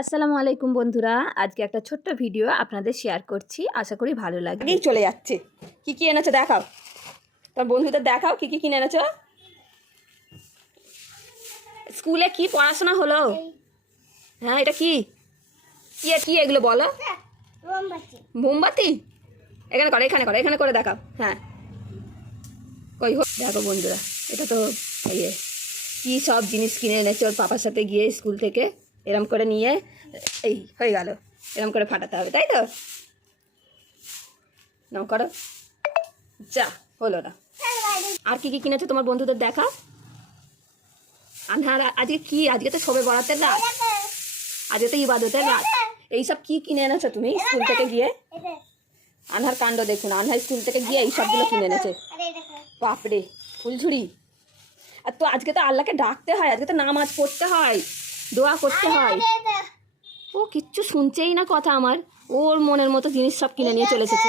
আসসালামু আলাইকুম বন্ধুরা। আজকে একটা ছোট্ট ভিডিও আপনাদের শেয়ার করছি। আশা করি ভালো লাগবে। আগেই চলে যাচ্ছে। কি কি এনেছো দেখাও। তোমার বন্ধুদের দেখাও কি কি কিনে এনেছো। স্কুলে কি পড়াশোনা হলো? হ্যাঁ এটা কি? কি কি এগুলো বলো? মোমবাতি। এখানে করো এখানে করো এখানে করে দেখাও। হ্যাঁ। কই হোক দেখো বন্ধুরা এটা তো ইয়ে কি সব জিনিস কিনে এনেছে ওর পাপার সাথে গিয়ে স্কুল থেকে। এরম করে নিয়ে, এই হয়ে গেল। এরম করে ফাটাতে হবে, তাই তো? নাও, করো। যা, হলো না। আর কি কি কিনেছো তোমার বন্ধুদের দেখা আন্ধার আজকে কি? আজকে তো সবে বরাতের রাত। আজকে তো ইবাদতের রাত। এইসব কি কিনে এনেছো তুমি স্কুল থেকে গিয়ে? আনহার কাণ্ড দেখুন, আনহার স্কুল থেকে গিয়ে এই সবগুলো কিনে এনেছে। বাপরে, ফুলঝুরি। আর তো আজকে তো আল্লাহকে ডাকতে হয়, আজকে তো নামাজ পড়তে হয়। দোয়া করতে হয়। ও কিচ্ছু শুনছেই না কথা আমার। ওর মনের মতো জিনিস সব কিনে নিয়ে চলে এসেছে।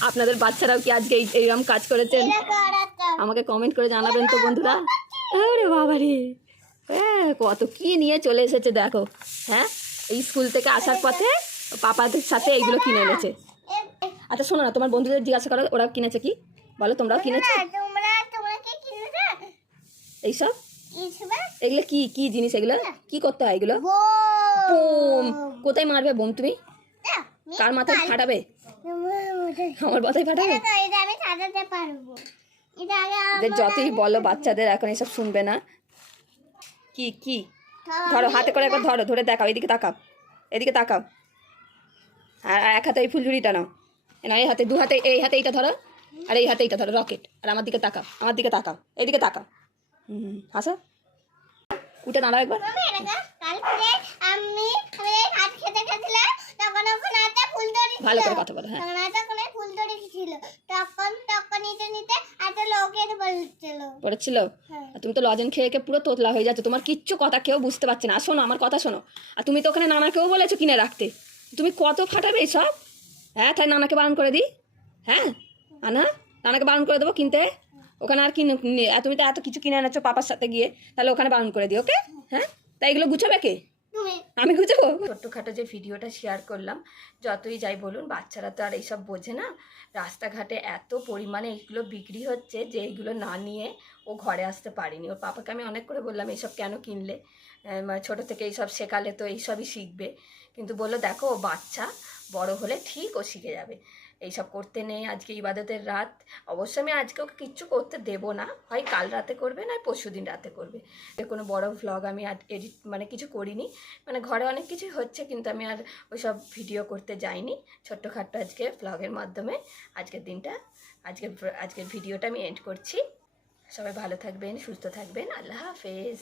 আপনাদের বাচ্চারাও কি আজকে এই- এইরকম কাজ করেছেন? আমাকে কমেন্ট করে জানাবেন তো বন্ধুরা। আরে বাবা রে। হ্যাঁ কত কি নিয়ে চলে এসেছে দেখো। হ্যাঁ? এই স্কুল থেকে আসার পথে পাপাদের সাথে এইগুলো কিনে এনেছে। আচ্ছা শোনো না তোমার বন্ধুদের জিজ্ঞাসা করো ওরা কিনেছে কি? বলো তোমরাও কিনেছো? এইসব? এগুলো কি কি জিনিস এগুলো? কি করতে হয় এগুলো? বোম। কোথায় মারবে বোম তুমি? কার মাথায় ফাটাবে? আমার মাথায় ফাটাবে? যতই বলো বাচ্চাদের এখন এসব শুনবে না। কি কি? ধরো হাতে করে একবার ধরো। ধরে দেখাও এদিকে তাকাও এদিকে তাকাও। আর এক হাতে এই ফুলঝুরিটা নাও। না এই হাতে দু হাতে এই হাতে এইটা ধরো আর এই হাতে এইটা ধরো রকেট। আর আমার দিকে তাকাও আমার দিকে তাকাও এদিকে তাকাও। হুম হাসো উঠে দাঁড়াও একবার। আমি ভাত খেতে তখন ওখানে একটা ভালো করে কথা বলো হ্যাঁ। তখন একটা ওখানে ফুলদড়ি ছিল। তখন তখন নিতে নিতে একটা লোকের বলছিল পড়েছিল? হ্যাঁ। আর তুমি তো লজেন খেয়ে খেয়ে পুরো তোতলা হয়ে যাচ্ছে। তোমার কিচ্ছু কথা কেউ বুঝতে পারছে না। আর শোনো আমার কথা শোনো। আর তুমি তো ওখানে নানাকেও বলেছ কিনে রাখতে। তুমি কত ফাটাবে সব হ্যাঁ তাই নানাকে বারণ করে দিই। হ্যাঁ আনা নানাকে বারণ করে দেবো কিনতে। ওখানে আর কিনে তুমি তো এত কিছু কিনে আনাচ্ছ পাপার সাথে গিয়ে, তাহলে ওখানে বারণ করে দিও ওকে হ্যাঁ? তাই এগুলো গুছাবে কে? আমি গুছাবো ছোট্টখাটো যে ভিডিওটা শেয়ার করলাম, যতই যাই বলুন, বাচ্চারা তো আর এইসব বোঝে না। রাস্তাঘাটে এত পরিমাণে এইগুলো বিক্রি হচ্ছে যে এইগুলো না নিয়ে ও ঘরে আসতে পারেনি। ওর পাপাকে আমি অনেক করে বললাম, এইসব কেন কিনলে? ছোটো থেকে এইসব শেখালে তো এইসবই শিখবে। কিন্তু বলল, দেখো, ও বাচ্চা, বড় হলে ঠিক ও শিখে যাবে। এইসব করতে নেই আজকে ইবাদতের রাত। অবশ্যই আমি আজকে ওকে কিচ্ছু করতে দেবো না। হয় কাল রাতে করবে না পরশু দিন রাতে করবে। কোনো বড় ভ্লগ আমি এডিট মানে কিছু করিনি। মানে ঘরে অনেক কিছুই হচ্ছে, কিন্তু আমি আর ওইসব ভিডিও করতে যাইনি। ছোট্টখাট্টো আজকে ব্লগের মাধ্যমে আজকের দিনটা, আজকের আজকের ভিডিওটা আমি এন্ড করছি। সবাই ভালো থাকবেন, সুস্থ থাকবেন। আল্লাহ হাফেজ।